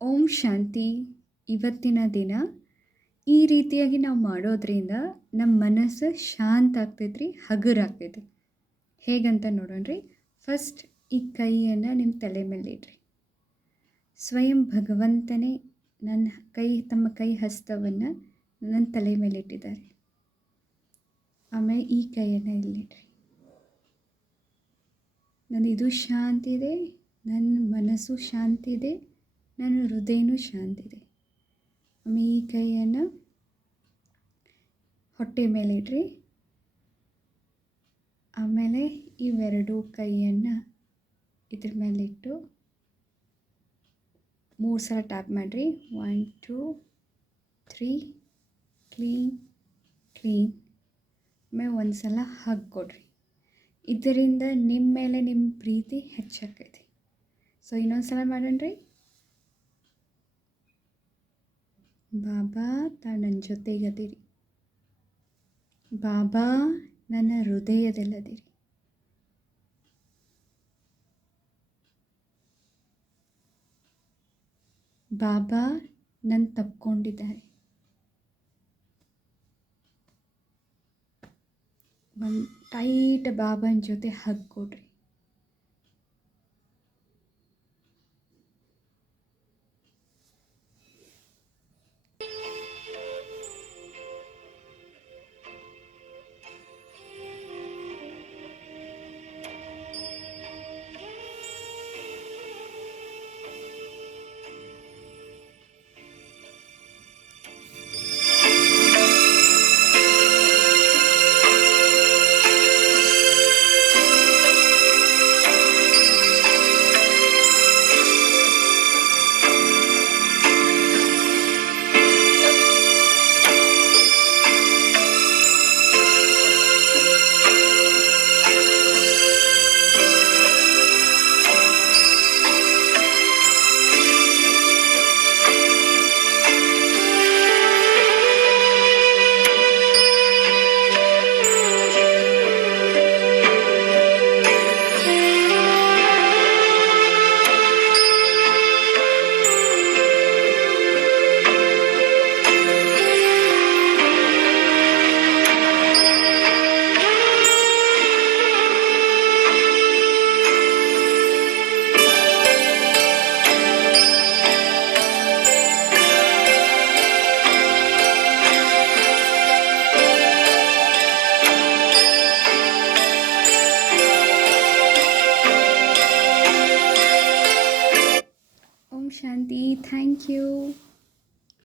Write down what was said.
ಓಂ ಶಾಂತಿ. ಇವತ್ತಿನ ದಿನ ಈ ರೀತಿಯಾಗಿ ನಾವು ಮಾಡೋದ್ರಿಂದ ನಮ್ಮ ಮನಸ್ಸು ಶಾಂತ ಆಗ್ತೈತ್ರಿ, ಹಗುರಾಗ್ತೈತಿ. ಹೇಗಂತ ನೋಡೋಣ್ರಿ. ಫಸ್ಟ್ ಈ ಕೈಯನ್ನು ನಿಮ್ಮ ತಲೆ ಮೇಲೆ ಇಡ್ರಿ. ಸ್ವಯಂ ಭಗವಂತನೇ ತಮ್ಮ ಕೈ ಹಸ್ತವನ್ನು ನನ್ನ ತಲೆ ಮೇಲೆ ಇಟ್ಟಿದ್ದಾರೆ. ಆಮೇಲೆ ಈ ಕೈಯನ್ನು ಇಲ್ಲಿಡ್ರಿ. ಇದು ಶಾಂತಿ ಇದೆ, ನನ್ನ ಮನಸ್ಸು ಶಾಂತಿ ಇದೆ, ನನ್ನ ಹೃದಯನೂ ಶಾಂತಿ ಇದೆ. ಆಮೇಲೆ ಈ ಕೈಯನ್ನು ಹೊಟ್ಟೆ ಮೇಲೆ ಇಡ್ರಿ. ಆಮೇಲೆ ಇವೆರಡು ಕೈಯನ್ನು ಇದ್ರ ಮೇಲೆ ಇಟ್ಟು 3 ಸಲ ಟ್ಯಾಪ್ ಮಾಡಿರಿ. 1 2 3 ಕ್ಲೀನ್ ಕ್ಲೀನ್. ಆಮೇಲೆ ಒಂದು ಸಲ ಹಗ್ ಕೊಡ್ರಿ. ಇದರಿಂದ ನಿಮ್ಮ ಮೇಲೆ ನಿಮ್ಮ ಪ್ರೀತಿ ಹೆಚ್ಚಾಕೈತಿ. ಸೊ ಇನ್ನೊಂದು ಸಲ ಮಾಡೋಣ್ರಿ. ಬಾಬಾ ನನ್ನ ಜೊತೆಗದಿರಿ. ಬಾಬಾ ನನ್ನ ಹೃದಯದಲ್ಲದಿರಿ. ಬಾಬಾ ನನ್ನ ತಪ್ಕೊಂಡಿದ್ದಾರೆ. ಒಂದು ಟೈಟ್ ಬಾಬಾನ ಜೊತೆ ಹಗ್ ಕೊಡ್ರಿ. ಓಂ ಶಾಂತಿ. Thank you.